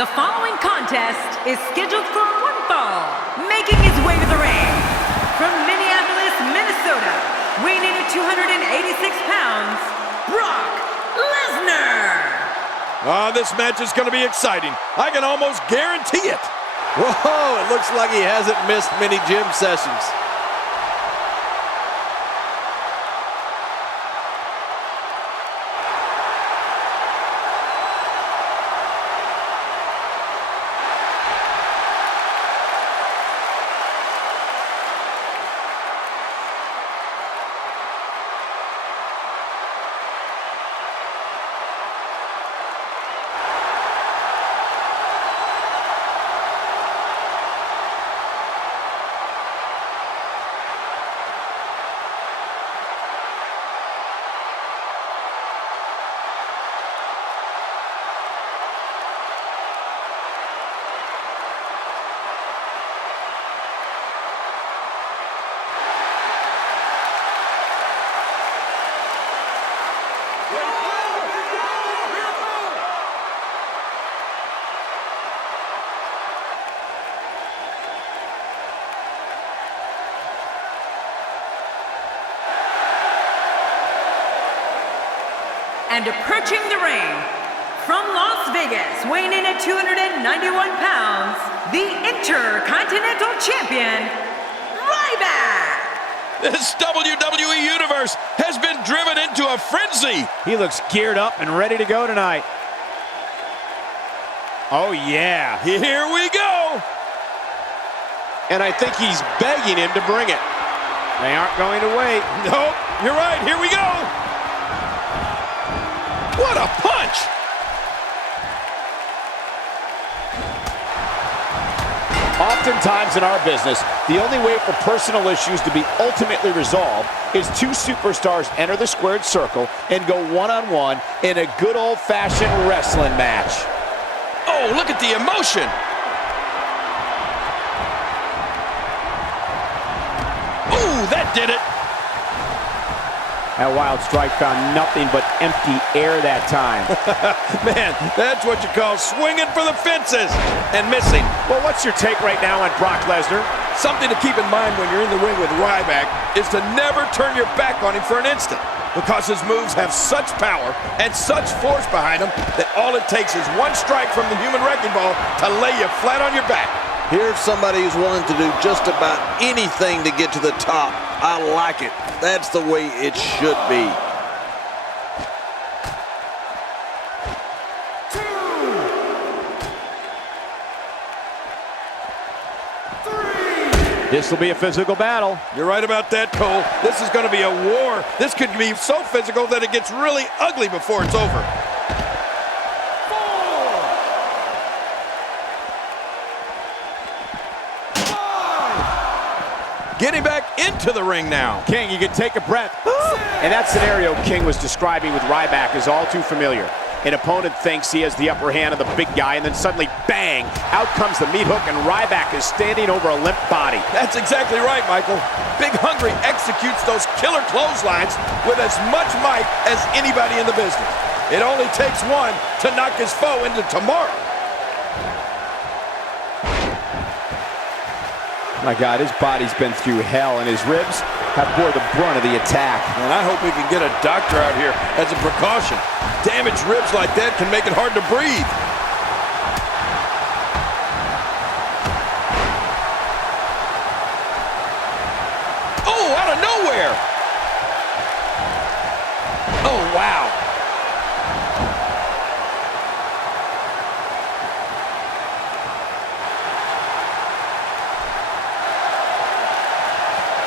The following contest is scheduled for one fall. Making his way to the ring from Minneapolis, Minnesota, weighing in at 286 pounds, Brock Lesnar. This match is going to be exciting. I can almost guarantee it. Whoa, it looks like he hasn't missed many gym sessions. And approaching the ring from Las Vegas, weighing in at 291 pounds, the Intercontinental Champion, Ryback. This WWE Universe has been driven into a frenzy. He looks geared up and ready to go tonight. Oh, yeah. Here we go. And I think he's begging him to bring it. They aren't going to wait. Nope, you're right. Here we go. What a punch! Oftentimes in our business, the only way for personal issues to be ultimately resolved is two superstars enter the squared circle and go one-on-one in a good old-fashioned wrestling match. Oh, look at the emotion! Ooh, that did it! That wild strike found nothing but empty air that time. Man, that's what you call swinging for the fences and missing. Well, what's your take right now on Brock Lesnar? Something to keep in mind when you're in the ring with Ryback is to never turn your back on him for an instant, because his moves have such power and such force behind them that all it takes is one strike from the human wrecking ball to lay you flat on your back. Here's somebody who's willing to do just about anything to get to the top. I like it. That's the way it should be. This will be a physical battle. You're right about that, Cole. This is going to be a war. This could be so physical that it gets really ugly before it's over. Getting back into the ring now. King, you can take a breath. And that scenario King was describing with Ryback is all too familiar. An opponent thinks he has the upper hand of the big guy, and then suddenly, bang, out comes the meat hook, and Ryback is standing over a limp body. That's exactly right, Michael. Big Hungry executes those killer clotheslines with as much might as anybody in the business. It only takes one to knock his foe into tomorrow. My God, his body's been through hell, and his ribs have bore the brunt of the attack. And I hope we can get a doctor out here as a precaution. Damaged ribs like that can make it hard to breathe. Oh, out of nowhere! Oh, wow.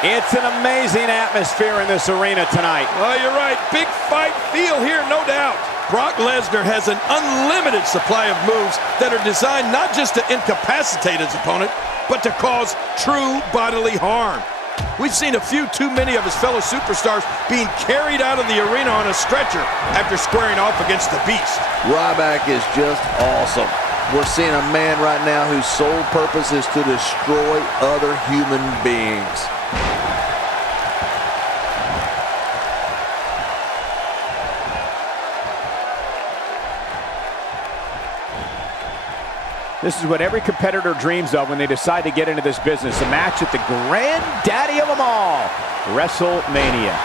It's an amazing atmosphere in this arena tonight. Oh, you're right. Big fight feel here, no doubt. Brock Lesnar has an unlimited supply of moves that are designed not just to incapacitate his opponent, but to cause true bodily harm. We've seen a few too many of his fellow superstars being carried out of the arena on a stretcher after squaring off against the Beast. Ryback is just awesome. We're seeing a man right now whose sole purpose is to destroy other human beings. This is what every competitor dreams of when they decide to get into this business. A match at the granddaddy of them all, WrestleMania.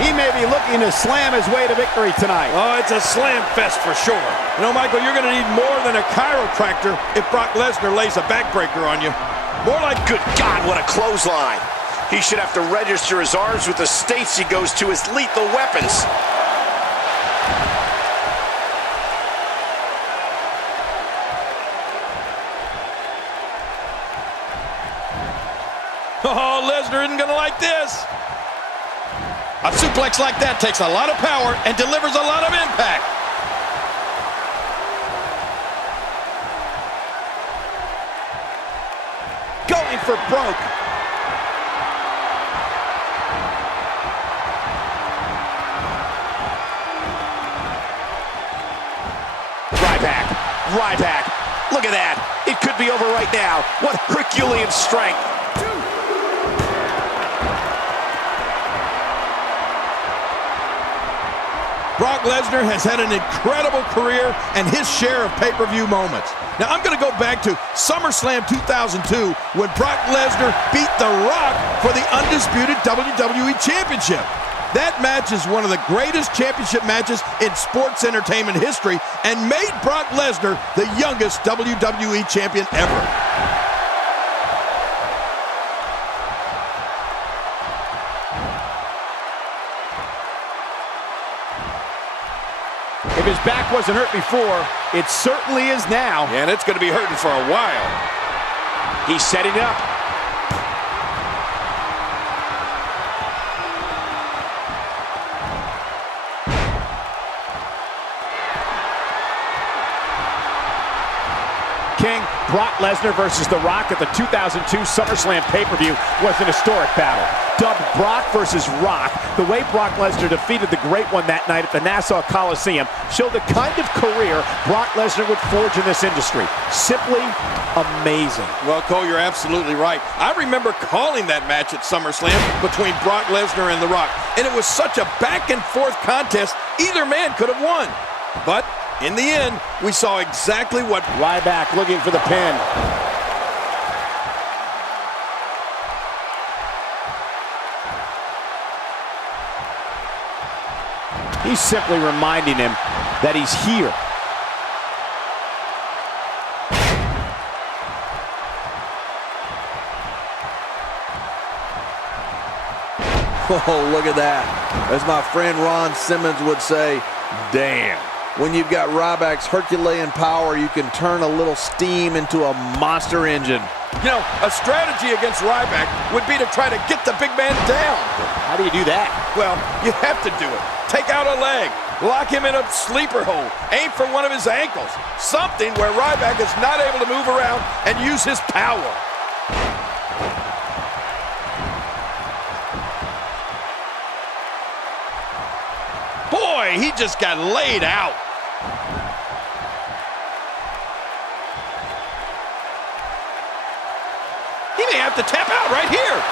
He may be looking to slam his way to victory tonight. Oh, it's a slam fest for sure. You know, Michael, you're going to need more than a chiropractor if Brock Lesnar lays a backbreaker on you. More like... Good God, what a clothesline. He should have to register his arms with the states he goes to as lethal weapons. Oh, Lesnar isn't going to like this. A suplex like that takes a lot of power and delivers a lot of impact. Going for broke. Ryback. Look at that. It could be over right now. What Herculean strength. Brock Lesnar has had an incredible career and his share of pay-per-view moments. Now, I'm going to go back to SummerSlam 2002 when Brock Lesnar beat The Rock for the undisputed WWE Championship. That match is one of the greatest championship matches in sports entertainment history and made Brock Lesnar the youngest WWE champion ever. If his back wasn't hurt before, it certainly is now. And it's going to be hurting for a while. He's setting up. King, Brock Lesnar versus The Rock at the 2002 SummerSlam pay-per-view was an historic battle. Dubbed Brock versus Rock, the way Brock Lesnar defeated the Great One that night at the Nassau Coliseum showed the kind of career Brock Lesnar would forge in this industry. Simply amazing. Well, Cole, you're absolutely right. I remember calling that match at SummerSlam between Brock Lesnar and The Rock, and it was such a back-and-forth contest, either man could have won. But in the end, we saw exactly what... Ryback looking for the pin. He's simply reminding him that he's here. Oh, look at that. As my friend Ron Simmons would say, damn. When you've got Ryback's Herculean power, you can turn a little steam into a monster engine. You know, a strategy against Ryback would be to try to get the big man down. How do you do that? Well, you have to do it. Take out a leg, lock him in a sleeper hold, aim for one of his ankles. Something where Ryback is not able to move around and use his power. Boy, he just got laid out. He may have to tap out right here.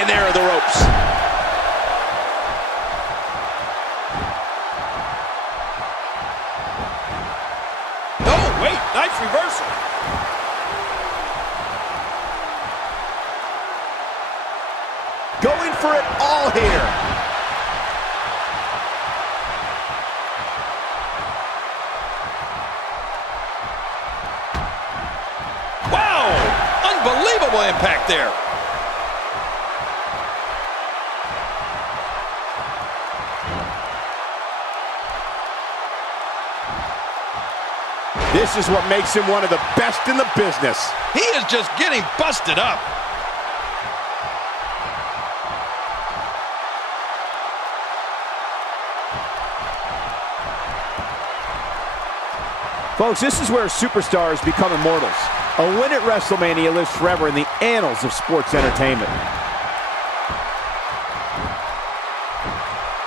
And there are the ropes. Oh, wait, nice reversal. Going for it all here. Unbelievable impact there. This is what makes him one of the best in the business. He is just getting busted up. Folks, this is where superstars become immortals. A win at WrestleMania lives forever in the annals of sports entertainment.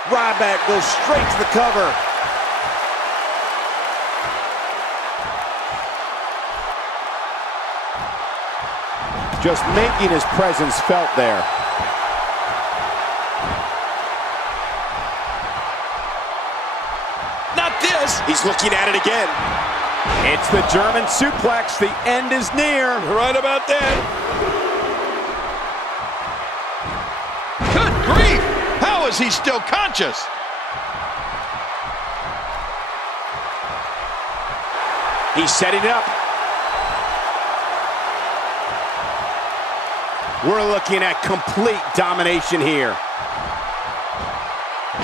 Ryback goes straight to the cover. Just making his presence felt there. Not this. He's looking at it again. It's the German suplex. The end is near. Right about that. Good grief! How is he still conscious? He's setting it up. We're looking at complete domination here.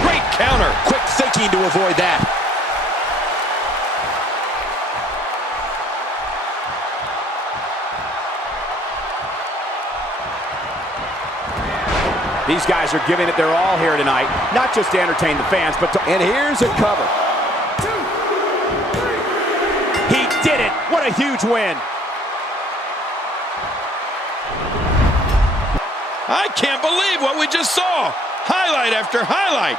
Great counter. Quick thinking to avoid that. These guys are giving it their all here tonight, not just to entertain the fans, but to... And here's a cover. He did it! What a huge win! I can't believe what we just saw. Highlight after highlight.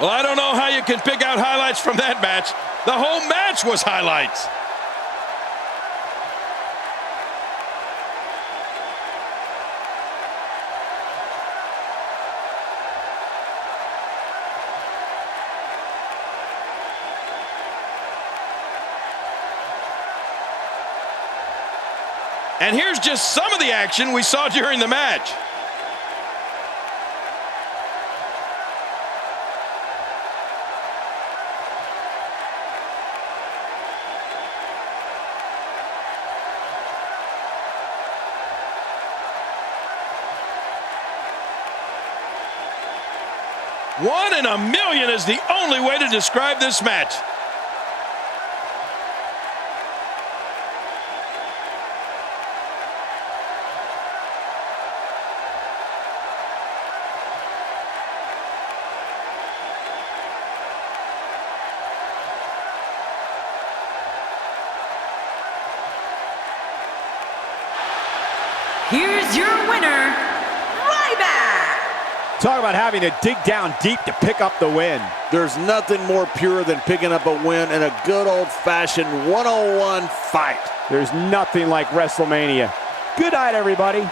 Well, I don't know how you can pick out highlights from that match. The whole match was highlights. And here's just some of the action we saw during the match. One in a million is the only way to describe this match. Here's your winner, Ryback! Talk about having to dig down deep to pick up the win. There's nothing more pure than picking up a win in a good old-fashioned one-on-one fight. There's nothing like WrestleMania. Good night, everybody.